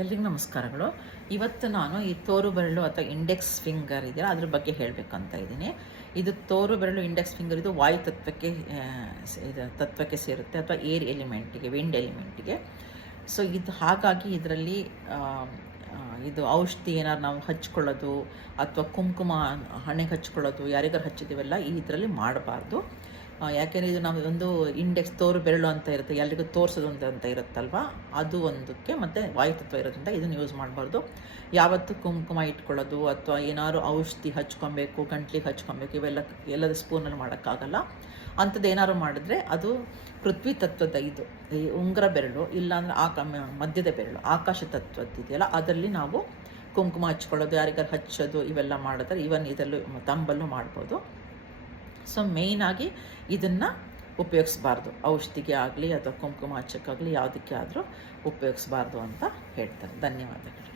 ಎಲ್ರಿಗೂ ನಮಸ್ಕಾರಗಳು. ಇವತ್ತು ನಾನು ಈ ತೋರು ಬೆರಳು ಅಥವಾ ಇಂಡೆಕ್ಸ್ ಫಿಂಗರ್ ಇದೆಯಲ್ಲ ಅದ್ರ ಬಗ್ಗೆ ಹೇಳಬೇಕಂತ ಇದ್ದೀನಿ. ಇದು ತೋರು ಬೆರಳು ಇಂಡೆಕ್ಸ್ ಫಿಂಗರ್ ಇದು ವಾಯು ತತ್ವಕ್ಕೆ ಸೇರುತ್ತೆ ಅಥವಾ ಏರ್ ಎಲಿಮೆಂಟಿಗೆ, ವಿಂಡ್ ಎಲಿಮೆಂಟಿಗೆ. ಸೊ ಇದು ಹಾಗಾಗಿ ಇದರಲ್ಲಿ ಇದು ಔಷಧಿ ಏನಾದ್ರು ನಾವು ಹಚ್ಕೊಳ್ಳೋದು ಅಥವಾ ಕುಂಕುಮ ಹಣೆಗೆ ಹಚ್ಕೊಳ್ಳೋದು ಯಾರಿಗಾರು ಹಚ್ಚಿದ್ದೀವೆಲ್ಲ ಇದರಲ್ಲಿ ಮಾಡಬಾರ್ದು. ಯಾಕೆಂದರೆ ಇದು ನಾವು ಒಂದು ಇಂಡೆಕ್ಸ್ ತೋರು ಬೆರಳು ಅಂತ ಇರುತ್ತೆ, ಎಲ್ರಿಗೂ ತೋರಿಸೋದು ಅಂತ ಇರುತ್ತಲ್ವ, ಅದು ಒಂದಕ್ಕೆ ಮತ್ತು ವಾಯುತತ್ವ ಇರೋದ್ರಿಂದ ಇದನ್ನು ಯೂಸ್ ಮಾಡಬಾರ್ದು. ಯಾವತ್ತು ಕುಂಕುಮ ಇಟ್ಕೊಳ್ಳೋದು ಅಥವಾ ಏನಾದ್ರು ಔಷಧಿ ಹಚ್ಕೊಬೇಕು, ಗಂಟ್ಲಿಗೆ ಹಚ್ಕೊಬೇಕು, ಎಲ್ಲದ ಸ್ಪೂನಲ್ಲಿ ಮಾಡೋಕ್ಕಾಗಲ್ಲ. ಅಂಥದ್ದು ಏನಾದ್ರು ಮಾಡಿದ್ರೆ ಅದು ಪೃಥ್ವಿ ತತ್ವದ ಈ ಉಂಗುರ ಬೆರಳು ಇಲ್ಲಾಂದರೆ ಮಧ್ಯದ ಬೆರಳು ಆಕಾಶ ತತ್ವದ್ದಿದೆಯಲ್ಲ ಅದರಲ್ಲಿ ನಾವು ಕುಂಕುಮ ಹಚ್ಕೊಳ್ಳೋದು, ಯಾರಿಗಾರು ಹಚ್ಚೋದು ಇವೆಲ್ಲ ಮಾಡಿದ್ರೆ ಇವನ್ ಇದರಲ್ಲೂ ತಂಬಲ್ಲೂ ಮಾಡ್ಬೋದು. ಸೊ ಮೇಯ್ನಾಗಿ ಇದನ್ನು ಉಪಯೋಗಿಸ್ಬಾರ್ದು, ಔಷಧಿಗೆ ಆಗಲಿ ಅಥವಾ ಕುಂಕುಮ ಹಚ್ಚಕ್ಕಾಗಲಿ ಯಾವುದಕ್ಕೆ ಆದರೂ ಉಪಯೋಗಿಸ್ಬಾರ್ದು ಅಂತ ಹೇಳ್ತಾರೆ. ಧನ್ಯವಾದಗಳು.